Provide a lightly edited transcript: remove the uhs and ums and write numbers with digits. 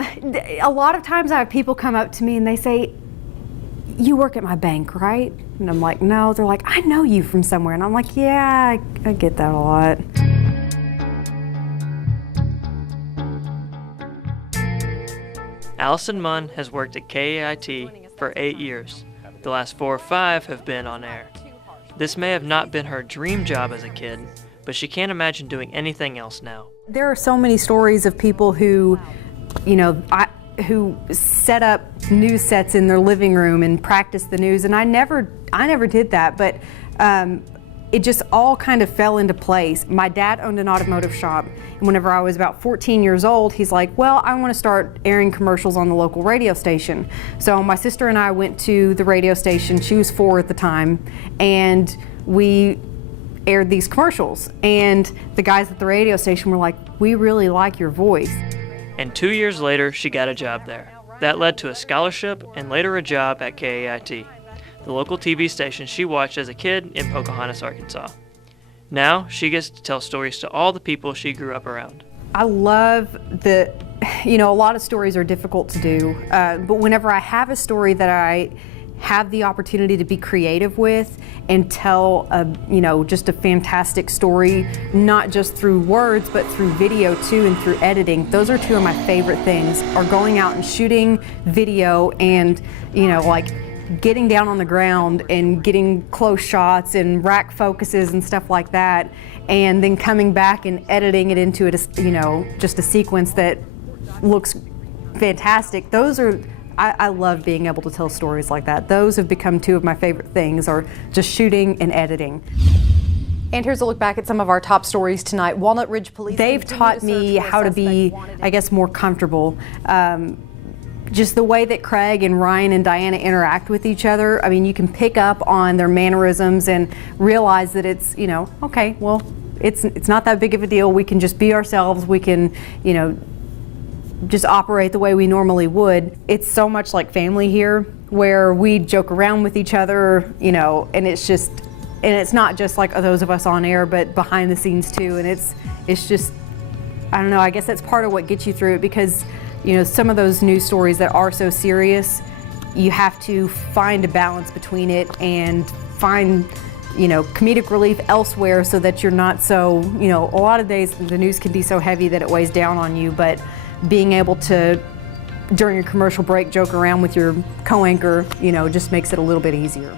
A lot of times I have people come up to me and they say, "You work at my bank, right?" And I'm like, "No." They're like, "I know you from somewhere." And I'm like, "Yeah, I get that a lot." Allison Munn has worked at KAIT for 8 years. The last 4 or 5 have been on air. This may have not been her dream job as a kid, but she can't imagine doing anything else now. There are so many stories of people who, who set up news sets in their living room and practice the news, and I never did that, but it just all kind of fell into place. My dad owned an automotive shop, and whenever I was about 14 years old, he's like, "Well, I want to start airing commercials on the local radio station." So my sister and I went to the radio station. She was 4 at the time, and we aired these commercials. And the guys at the radio station were like, "We really like your voice." And 2 years later, she got a job there. That led to a scholarship and later a job at KAIT, the local TV station she watched as a kid in Pocahontas, Arkansas. Now, she gets to tell stories to all the people she grew up around. I love a lot of stories are difficult to do, but whenever I have a story that I have the opportunity to be creative with and tell just a fantastic story, not just through words but through video too and through editing, those are 2 of my favorite things, are going out and shooting video and getting down on the ground and getting close shots and rack focuses and stuff like that, and then coming back and editing it into just a sequence that looks fantastic. I love being able to tell stories like that. Those have become 2 of my favorite things, are just shooting and editing. And here's a look back at some of our top stories tonight. Walnut Ridge Police. They've taught me how to be, I guess, more comfortable. Just the way that Craig and Ryan and Diana interact with each other. I mean, you can pick up on their mannerisms and realize that it's, okay, well, it's not that big of a deal. We can just be ourselves. We can, just operate the way we normally would. It's so much like family here, where we joke around with each other, and it's not just like those of us on air, but behind the scenes too. And it's just, I don't know, I guess that's part of what gets you through it, because some of those news stories that are so serious, you have to find a balance between it and find comedic relief elsewhere, so that you're not so, a lot of days the news can be so heavy that it weighs down on you, but being able to, during your commercial break, joke around with your co-anchor, just makes it a little bit easier.